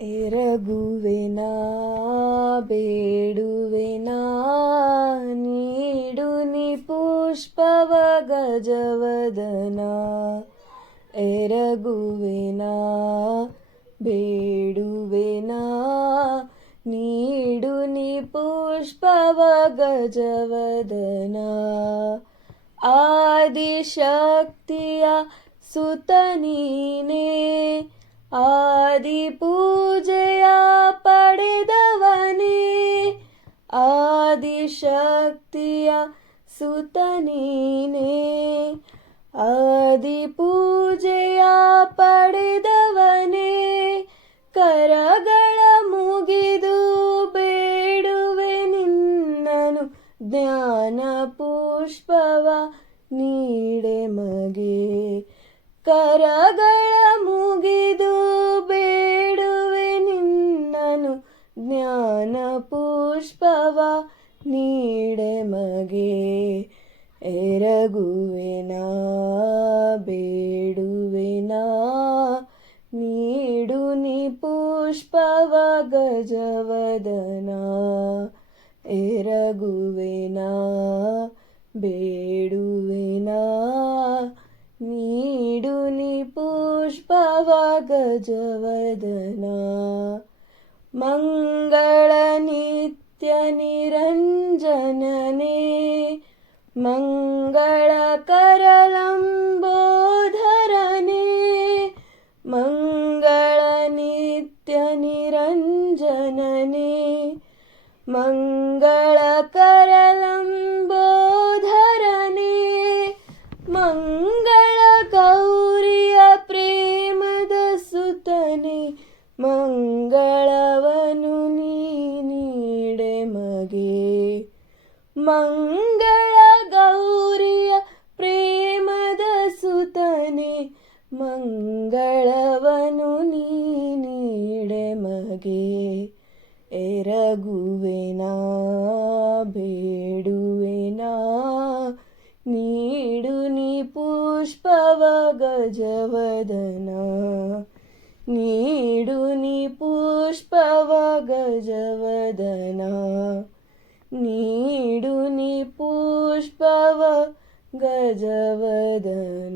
ಎರಗುವೆನಾ ಬೇಡುವೆನಾ ನೀಡು ನಿ ಪುಷ್ಪವ ಗಜವದನ. ಎರಗುವೆನಾ ಬೇಡುವೆನಾ ನೀಡು ನಿ ಪುಷ್ಪವ ಗಜವದನ. ಆದಿಶಕ್ತಿಯ ಸುತ ನೀನೇ ಆದಿ ಪೂಜೆಯ ಪಡೆದವನೇ. ಆದಿಶಕ್ತಿಯ ಸುತ ನೀನೇ ಆದಿ ಪೂಜೆಯ ಪಡೆದವನೇ. ಕರಗಳ ಮುಗಿದು ಬೇಡುವೆ ನಿನ್ನನು ಜ್ಞಾನ ಪುಷ್ಪವ ನೀಡೆ ಮಗೆ. ಕರಗಳ ಮುಗಿದು ಬೇಡುವೆ ನಿನ್ನನು ಜ್ಞಾನ ಪುಷ್ಪವ ನೀಡೆ ಮಗೆ. ಎರಗುವೆನಾ ಬೇಡುವೆನಾ ನೀಡು ನಿ ಪುಷ್ಪವ ಗಜವದನ. ಎರಗುವೆನಾ ಬೇಡುವೆನಾ ನೀಡು ನಿ ಪುಷ್ಪವ ಗಜವದನ. ಮಂಗಳ ನಿತ್ಯ ನಿರಂಜನನೇ ಮಂಗಳಕರ ಲಂಬೋಧರನೇ. ಮಂಗಳ ನಿತ್ಯ ನಿರಂಜನನೇ ಮಂಗಳಕರ ಲಂಬೋಧರನೇ. ಮಂಗಳ ಗೌರಿಯ ಪ್ರೇಮದ ಸುತನೆ ಮಂಗಳವನು ನೀ ನೀಡೆ ಮಗೆ. ಮಂಗಳ ಗೌರಿಯ ಪ್ರೇಮದ ಸುತನೆ ಮಂಗಳವನು ನೀ ನೀಡೆ ಮಗೆ. ಎರಗುವೆನಾ ಬೇಡುವೆನಾ ನೀಡು ನಿ ಪುಷ್ಪವ ಗಜವದನ. ನೀಡು ನಿ ಪುಷ್ಪವ ಗಜವದನ. ನೀಡು ನಿ ಪುಷ್ಪವ ಗಜವದನ.